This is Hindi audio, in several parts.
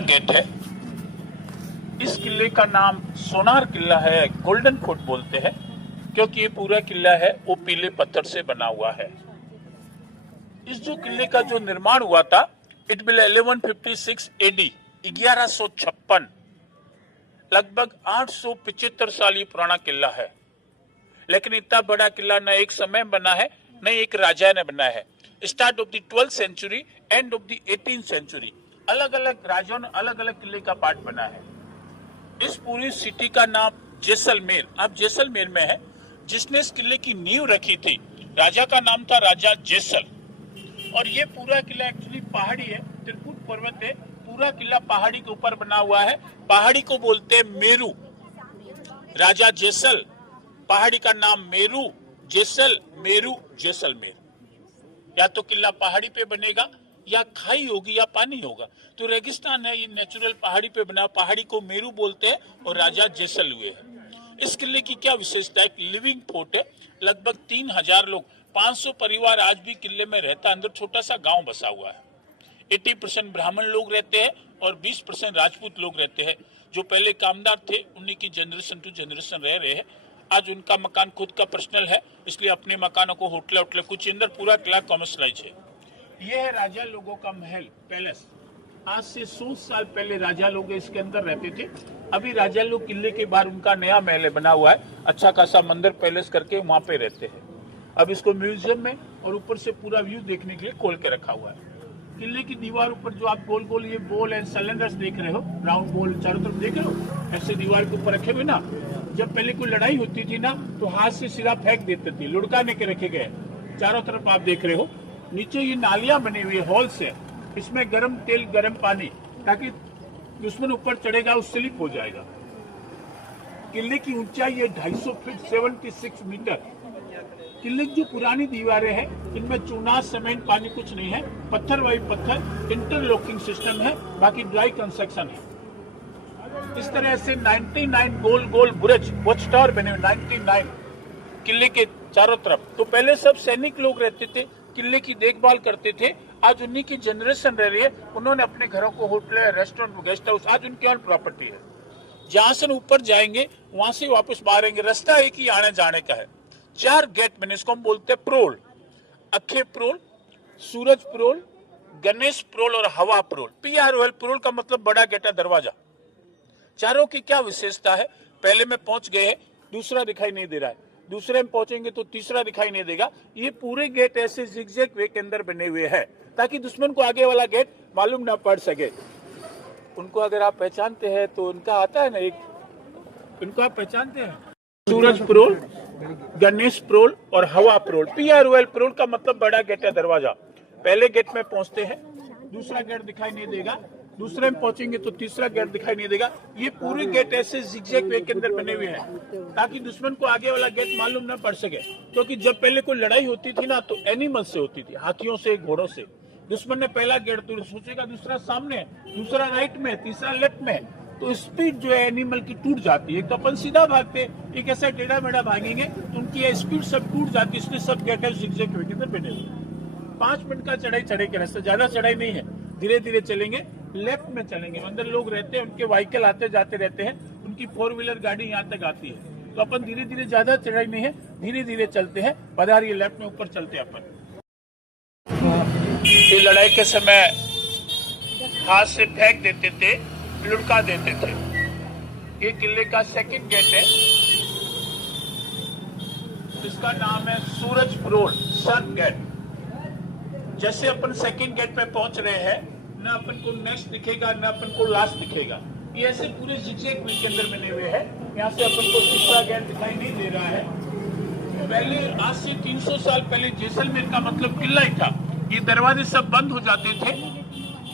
गेट है। इस किले का नाम सोनार किला है, गोल्डन फोर्ट बोलते हैं, क्योंकि ये पूरा किला है वो पीले पत्थर से बना हुआ है। इस जो किले का जो निर्माण हुआ था, इट बिल 1156 एडी 1156, लगभग 875 साल ये पुराना किला है। लेकिन इतना बड़ा किला न एक समय बना है, न एक राजा ने बनाया है। Start of the 12th century, end of the 18th century, अलग अलग राजाओं ने अलग अलग किले का पार्ट बना है। इस पूरी सिटी का नाम जैसलमेर, अब जैसलमेर में है। जिसने इस किले की नींव रखी थी, राजा का नाम था राजा जैसल। और ये पूरा किला एक्चुअली पहाड़ी है, त्रिकुट पर्वत है, पूरा किला पहाड़ी के ऊपर बना हुआ है। पहाड़ी को बोलते हैं मेरू। राजा जैसल, पहाड़ी का नाम मेरू, जैसल, मेरू, जैसलमेर। या तो किला पहाड़ी पे बनेगा, या खाई होगी, या पानी होगा। तो रेगिस्तान है, ये नेचुरल पहाड़ी पे बना, पहाड़ी को मेरू बोलते हैं और राजा जैसल हुए हैं। इस किले की क्या विशेषता है? लिविंग फोर्ट है, लगभग 3000 लोग, 500 परिवार आज भी किले में रहता है। अंदर छोटा सा गांव बसा हुआ है। 80% ब्राह्मण लोग रहते हैं और 20% राजपूत लोग रहते हैं। जो पहले कामदार थे, उन्हीं की जनरेशन टू जनरेशन रह रहे हैं। आज उनका मकान खुद का पर्सनल है, इसलिए अपने मकानों को होटल होटल कुछ अंदर पूरा किला कॉमर्शलाइज है। यह है राजा लोगों का महल, पैलेस। आज से 100 साल पहले राजा लोग इसके अंदर रहते थे। अभी राजा लोग किले के बाहर उनका नया महल बना हुआ है, अच्छा खासा मंदिर पैलेस करके वहां पे रहते हैं। अब इसको म्यूजियम में और ऊपर से पूरा व्यू देखने के लिए खोल के रखा हुआ है। किले की दीवार ऊपर जो आप गोल गोल ये बॉल एंड सिलेंडर्स देख रहे हो, राउंड बॉल चारों तरफ देख रहे हो, ऐसे दीवार के ऊपर रखे हुए ना। जब पहले कोई लड़ाई होती थी ना, तो हाथ से सिरा फेंक देते थे, लुढ़काने के रखे गए। चारों तरफ आप देख रहे हो, नीचे ये नालियां बनी हुई है, हॉल्स है, इसमें गर्म तेल गर्म पानी, ताकि दुश्मन ऊपर चढ़ेगा उस स्लिप हो जाएगा। किले की ऊंचाई है 250 फीट 76 मीटर। किले की जो पुरानी दीवारें हैं, इनमें चूना, सीमेंट, पानी कुछ नहीं है, पत्थर वाई पत्थर, इंटरलॉकिंग सिस्टम है, बाकी ड्राई कंस्ट्रक्शन है। इस तरह से 99 गोल गोल बुर्ज, वॉच टावर बने हुए 99 किले के चारों तरफ। तो पहले सब सैनिक लोग रहते थे, किले की देखभाल करते थे। आज उन्हीं की जनरेशन रह रही है, उन्होंने अपने घरों को होटल, रेस्टोरेंट, गेस्ट हाउस, आज उनकी और प्रॉपर्टी है। जहां से ऊपर जाएंगे वहां से वापस बाहर आएंगे, रास्ता एक ही आने जाने का है। 4 गेट बने, इसको हम बोलते हैं प्रोल। अखे प्रोल, सूरज प्रोल, गणेश प्रोल और हवा प्रोल। PROL, प्रोल का मतलब बड़ा गेट है, दरवाजा। चारों की क्या विशेषता है? पहले में पहुंच गए हैं, दूसरा दिखाई नहीं दे रहा है, दूसरे में पहुंचेंगे तो तीसरा दिखाई नहीं देगा। ये पूरे गेट ऐसे जिगजैग वे के अंदर बने हुए हैं, ताकि दुश्मन को आगे वाला गेट मालूम ना पड़ सके। उनको अगर आप पहचानते हैं तो उनका आता है ना एक, उनको आप पहचानते हैं, सूरज प्रोल, गणेश प्रोल और हवा प्रोल। PROL, प्रोल का मतलब बड़ा गेट है, दरवाजा। पहले गेट में पहुंचते हैं, दूसरा गेट दिखाई नहीं देगा, दूसरे में पहुंचेंगे तो तीसरा गेट दिखाई नहीं देगा। ये पूरे गेट ऐसे जिगजैग वे के अंदर बने हुए हैं, ताकि दुश्मन को आगे वाला गेट मालूम न पड़ सके। क्योंकि जब पहले कोई लड़ाई होती थी ना, तो एनिमल से होती थी, हाथियों से, घोड़ों से। दुश्मन ने पहला गेट तो सोचेगा दूसरा सामने है, दूसरा राइट में, तीसरा लेफ्ट में, तो स्पीड जो है एनिमल की टूट जाती है। तो अपन सीधा भागते, एक ऐसा टेढ़ा मेढ़ा भागेंगे तो उनकी स्पीड सब टूट जाती है। इसलिए सब गेट है जिगजैग वे के अंदर बने हुए। 5 मिनट का चढ़ाई चढ़े के रास्ते, ज्यादा चढ़ाई नहीं है, धीरे धीरे चलेंगे, लेफ्ट में चलेंगे। अंदर लोग रहते हैं, उनके व्हीकल आते जाते रहते हैं, उनकी 4 व्हीलर गाड़ी यहाँ तक आती है। तो अपन धीरे धीरे, ज्यादा चढ़ाई नहीं है, धीरे धीरे चलते हैं। पधारिए, लेफ्ट में ऊपर चलते हैं अपन। ये लड़ाई के समय हाथ से फेंक देते थे, लुढ़का देते थे। ये किले का सेकंड गेट है, इसका नाम है सूरज प्रोल, सन गेट। जैसे अपन सेकंड गेट पे पहुंच रहे हैं, न अपन को नेक्स्ट दिखेगा, न अपन को लास्ट दिखेगा। ये ऐसे पूरे जिगजैग वे के अंदर बने हुए हैं। यहाँ से अपन को तीसरा गेट दिखाई नहीं दे रहा है। पहले आज से 300 साल पहले जैसलमेर का मतलब किला ही था। ये दरवाजे सब बंद हो जाते थे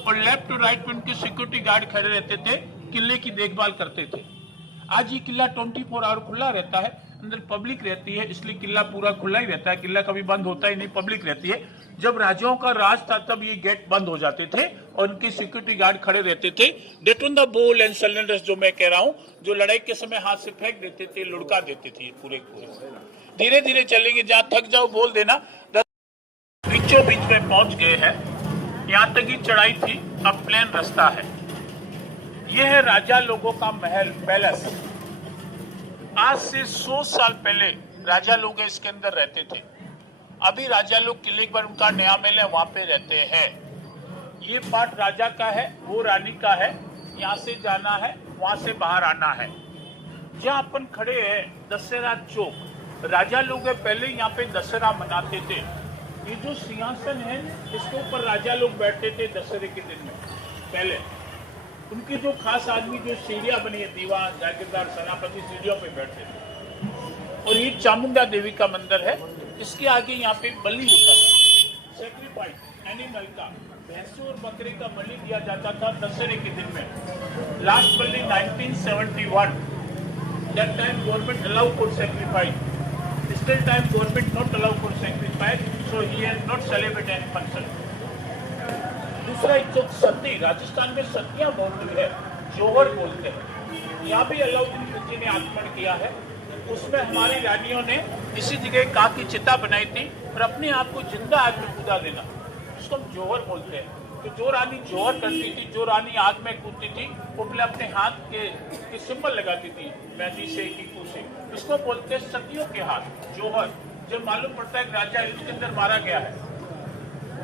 और लेफ्ट और राइट में उनके सिक्योरिटी गार्ड खड़े रहते थे, किले की देखभाल करते थे। आज ये किला 24 आवर खुला रहता है, अंदर पब्लिक रहती है, इसलिए किला पूरा खुला ही रहता है। किला कभी बंद होता ही नहीं, पब्लिक रहती है। जब राजाओं का राज था तब ये गेट बंद हो जाते थे और उनके सिक्योरिटी गार्ड खड़े रहते थे। डेटोन द बॉल एंड सिलेंडर्स, जो मैं कह रहा हूँ, जो लड़ाई के समय हाथ से फेंक देते थे, लुढ़का देते थे। पूरे धीरे धीरे चलेंगे, जहाँ थक जाओ बोल देना। बीचों बीच में पहुंच गए हैं, यहाँ तक ही चढ़ाई थी, अब प्लेन रास्ता है। यह है राजा लोगों का महल, पैलेस। आज से 100 साल पहले राजा लोग इसके अंदर रहते थे। अभी राजा लोग किले पर उनका नया महल है, वहां पे रहते हैं। ये पार्ट राजा का है, वो रानी का है। यहाँ से जाना है, वहां से बाहर आना है। जहाँ अपन खड़े हैं दशहरा चौक, राजा लोग पहले यहाँ पे दशहरा मनाते थे। ये जो सिंहासन है इसके ऊपर राजा लोग बैठते थे दशहरे के दिन में। पहले उनके जो खास आदमी, जो सीढ़ियां बनी है, दीवान, जागीरदार, सेनापति सीढ़ियों पे बैठते थे। और ये चामुंडा देवी का मंदिर है। इसके आगे यहाँ पे बलि होता था, सेक्रीफाइस एनिमल का, भैंसों और बकरे का बलि दिया जाता था दशहरे के दिन में। Last Bali 1971। That time government allow for sacrifice. Still time government not allow for sacrifice, so he has not celebrated any function. दूसरा एक जो सती, राजस्थान में सतियां बोलती है, जोहर बोलते हैं। यहाँ भी अलाउद्दीन खिलजी ने आक्रमण किया है। उसमें हमारी रानियों ने इसी जगह काक की चिता बनाई थी और अपने आप को जिंदा आग में कूदा देना, उसको हम जोहर बोलते हैं। तो जो रानी जोहर करती थी, जो रानी आग में कूदती थी, वो पहले अपने हाथ के सिंबल लगाती थी, मेहंदी से, कीकू से। इसको बोलते हैं सतियों के हाथ, जोहर। जब मालूम पड़ता है कि राजा इसके अंदर मारा गया है,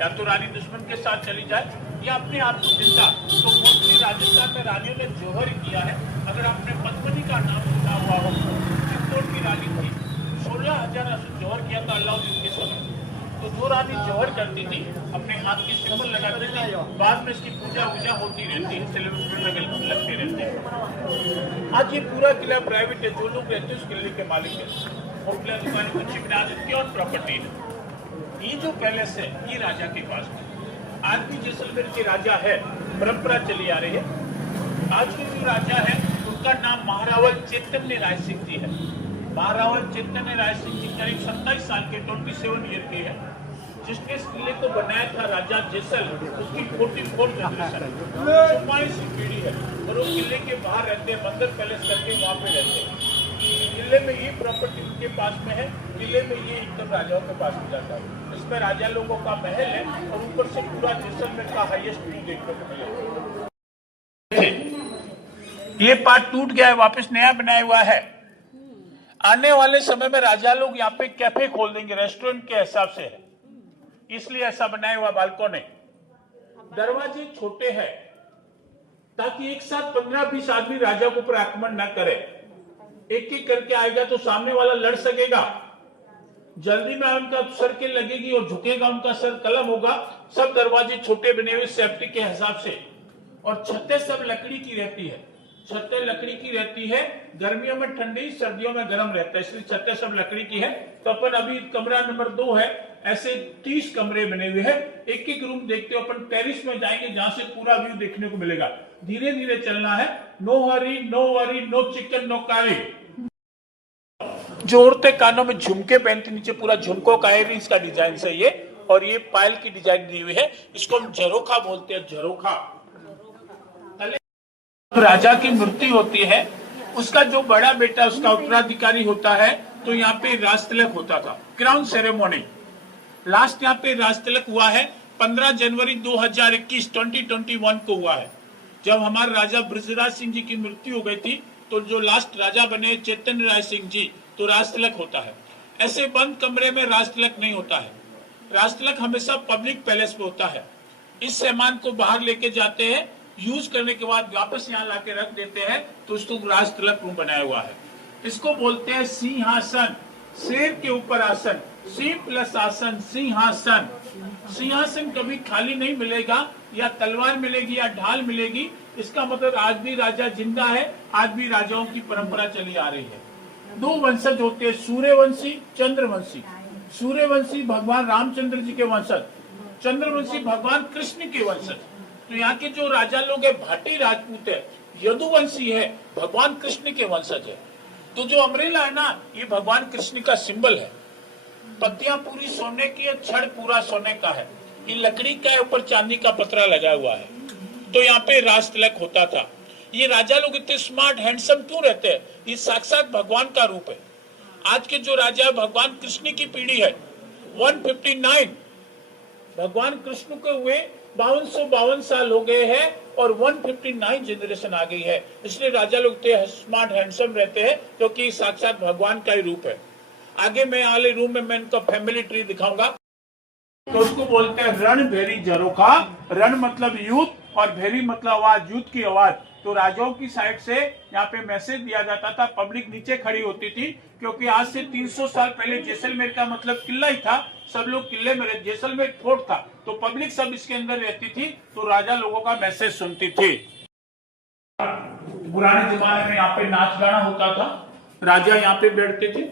या तो रानी दुश्मन के साथ चली जाए या अपने आप को जिंदा, तो मोस्टली राजस्थान में रानियों ने जोहर ही किया है। अगर आपने पद्मिनी का नाम सुना हुआ हो, चित्तौड़ की रानी थी, 16,000 जोहर किया था अलाउद्दीन के समय। तो जो रानी जोहर करती थी, अपने हाथ की सिंबल लगाती थी, बाद में इसकी पूजा होती रहती है, सेलिब्रेशन लगते रहते हैं। आज ये पूरा किला प्राइवेट है, जो लोग रहते हैं उस किले के मालिक है। होटल, दुकान, कुछ भी प्योर प्रॉपर्टी है। ये जो पैलेस है ये राजा के पास है। आज भी जैसलमेर के राजा है, परंपरा चली आ रही है। आज के जो राजा है उनका नाम महारावल चैतन्य राय सिंह जी है। महारावल चैतन्य राय सिंह जी करीब 27 साल के, 27 ईयर के हैं। जिसने इस किले को बनाया था राजा जैसल, उसकी 44 जनरेशन, 22 पीढ़ी है। और वो किले के बाहर रहते हैं, मंदिर पैलेस करके वहां पे रहते हैं। किले में ये प्रॉपर्टी उनके पास में है, किले में ये एकदम राजाओं के पास में जाता है। इसमें राजा लोगों का महल है और ऊपर से पूरा जैसलमेर का हाईएस्ट व्यू देखने को मिलेगा। ये पार्ट टूट गया है, वापस नया बनाया हुआ है। आने वाले समय में राजा लोग यहाँ पे कैफे खोल देंगे, रेस्टोरेंट के हिसाब से है, इसलिए ऐसा बनाया हुआ। बालकों ने दरवाजे छोटे हैं ताकि एक साथ 15-20 आदमी राजा के ऊपर आक्रमण न करे। एक एक करके आएगा तो सामने वाला लड़ सकेगा। जल्दी में उनका सर के लगेगी और झुकेगा, उनका सर कलम होगा। सब दरवाजे छोटे बने हुए सेफ्टी के हिसाब से। और छतें सब लकड़ी की रहती है, छतें लकड़ी की रहती है। गर्मियों में ठंडी, सर्दियों में गर्म रहता है, इसलिए छतें सब लकड़ी की है। तो अपन अभी कमरा नंबर 2 है, ऐसे 30 कमरे बने हुए हैं। एक एक रूम देखते हो। अपन टेरिस में जाएंगे जहां से पूरा व्यू देखने को मिलेगा। धीरे धीरे चलना है। No hurry, no worry, no chicken, no curry. जो औरतें कानों में झुमके पहनती, नीचे पूरा झुमकों का इयररिंग्स का डिजाइन है ये। और ये पायल की डिजाइन दी हुई है, इसको हम झरोखा बोलते हैं, झरोखा। राजा की मृत्यु होती है, उसका जो बड़ा बेटा उसका उत्तराधिकारी होता है, तो यहाँ पे राज तिलक होता था, क्राउन सेरेमोनी। लास्ट यहाँ पे राज तिलक हुआ है 15 जनवरी 2021 को हुआ है, जब हमारे राजा बृजराज सिंह जी की मृत्यु हो गई थी। तो जो लास्ट राजा बने चैतन्य राय सिंह जी, तो राज तिलक होता है। ऐसे बंद कमरे में राज तिलक नहीं होता है। राज तिलक हमेशा पब्लिक पैलेस पे होता है। इस सामान को बाहर लेके जाते हैं, यूज करने के बाद वापस यहाँ लाके रख देते हैं, तो उसको राज तिलक रूम बनाया हुआ है। इसको बोलते हैं सिंहासन, शेर के ऊपर आसन, सिंह प्लस आसन, सिंहासन। सिंहासन कभी खाली नहीं मिलेगा, या तलवार मिलेगी या ढाल मिलेगी। इसका मतलब आज भी राजा जिंदा है, आज भी राजाओं की परंपरा चली आ रही है। 2 वंशज होते हैं, सूर्यवंशी, चंद्रवंशी। सूर्यवंशी भगवान रामचंद्र जी के वंशज, चंद्रवंशी भगवान कृष्ण के वंशज। तो यहाँ के जो राजा लोग है भाटी राजपूत है, यदुवंशी है, भगवान कृष्ण के वंशज है। तो जो अमरेला है ना, ये भगवान कृष्ण का सिंबल है। पत्तियां पूरी सोने की है, छड़ पूरा सोने का है। ये लकड़ी का ऊपर चांदी का पतरा लगा हुआ है। तो यहाँ पे राज तिलक होता था। ये राजा लोग इतने स्मार्ट हैंडसम क्यों रहते हैं? ये साक्षात भगवान का रूप है। आज के जो राजा भगवान कृष्ण की पीढ़ी है, 159 भगवान कृष्ण के हुए 52 साल हो गए हैं और 159 जनरेशन आ गई है। इसलिए राजा लोग स्मार्ट हैंडसम रहते हैं क्योंकि साक्षात भगवान का ही रूप है। आगे मैं वाले रूम में मैं इनका फैमिली ट्री दिखाऊंगा। तो उसको बोलते हैं रण भेरी झरोखा। रण मतलब युद्ध और भेरी मतलब आवाज, युद्ध की आवाज। तो राजाओं की साइड से यहाँ पे मैसेज दिया जाता था, पब्लिक नीचे खड़ी होती थी क्योंकि आज से 300 साल पहले जैसलमेर का मतलब किला ही था, सब लोग किले में रहते, जैसलमेर फोर्ट था तो पब्लिक सब इसके अंदर रहती थी, तो राजा लोगों का मैसेज सुनती थी। पुराने जमाने में यहाँ पे नाच गाना होता था, राजा यहाँ पे बैठते थे,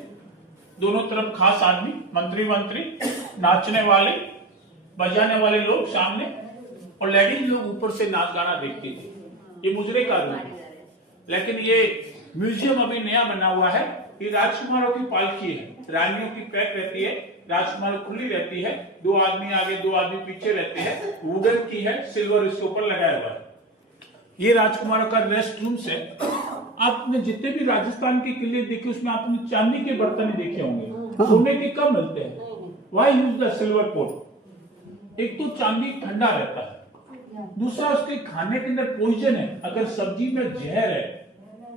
दोनों तरफ खास आदमी, मंत्री, नाचने वाले बजाने वाले लोग सामने और लेडीज लोग ऊपर से नाच गाना देखती थी। ये मुजरे का रूप है। लेकिन ये म्यूजियम अभी नया बना हुआ है। ये राजकुमारों की पालकी है, रानियों की पैक रहती है, राजकुमार खुली रहती है, 2 आदमी आगे 2 आदमी पीछे रहते हैं, वुडन की है, सिल्वर इसके ऊपर लगाया हुआ है। ये राजकुमारों का रेस्ट रूम है। आपने जितने भी राजस्थान के किले देखे उसमें आपने चांदी के बर्तन देखे होंगे, सोने के कम मिलते हैं। Why use the silver pot? एक तो चांदी ठंडा रहता है, दूसरा उसके खाने के अंदर पॉइजन है। अगर सब्जी में जहर है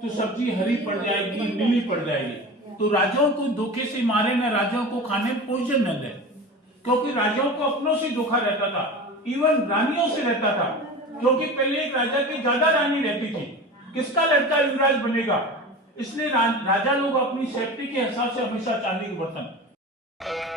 तो सब्जी हरी पड़ जाएगी, नीली पड़ जाएगी। तो राजाओं को धोखे से मारे ना, राजाओं को खाने में पॉइजन न दे, क्योंकि राजाओं को अपनों से धोखा रहता था, इवन रानियों से रहता था। क्योंकि पहले एक राजा की ज्यादा रानी रहती थी, किसका लड़का युवराज बनेगा, इसलिए राजा लोग अपनी सेफ्टी के हिसाब से हमेशा चांदी के बर्तन